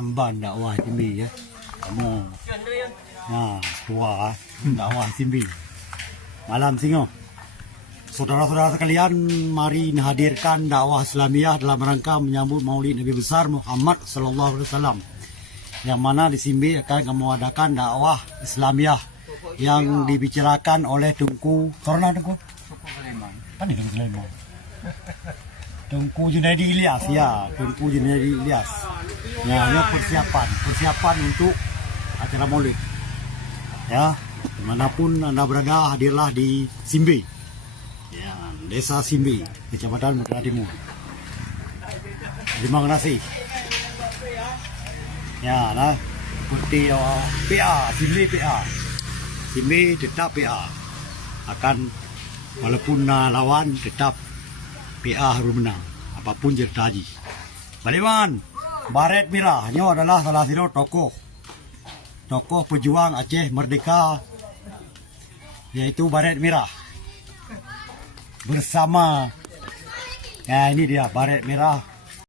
penamban dakwah Simbi ya. Kamu tua dakwah Simbi. Malam Singo. Saudara-saudara sekalian, mari hadirkan dakwah Islamiyah dalam rangka menyambut Maulid Nabi besar Muhammad sallallahu alaihi wasallam. Yang mana di Simbi akan mengadakan dakwah Islamiyah yang dibicarakan oleh Tunku Sorna Tunku Sulaiman. Kan itu Sulaiman. Tunku Junaidi Ilyas ya, Tunku Junaidi Ilyas. Ya, ini persiapan untuk acara Maulid. Ya, dimanapun Anda berada, hadirlah di Simbi. Ya, Desa Simbi, Kecamatan Merdeka Timur. Terima kasih. Ya, nah, seperti PA, Simbi PA. Simbi tetap PA. Akan walaupun lawan tetap PA harus menang. Apapun terjadi. Baliman, Baret Merah ini adalah salah satu tokoh pejuang Aceh Merdeka, yaitu Baret Merah. Bersama, ya ini dia Baret Merah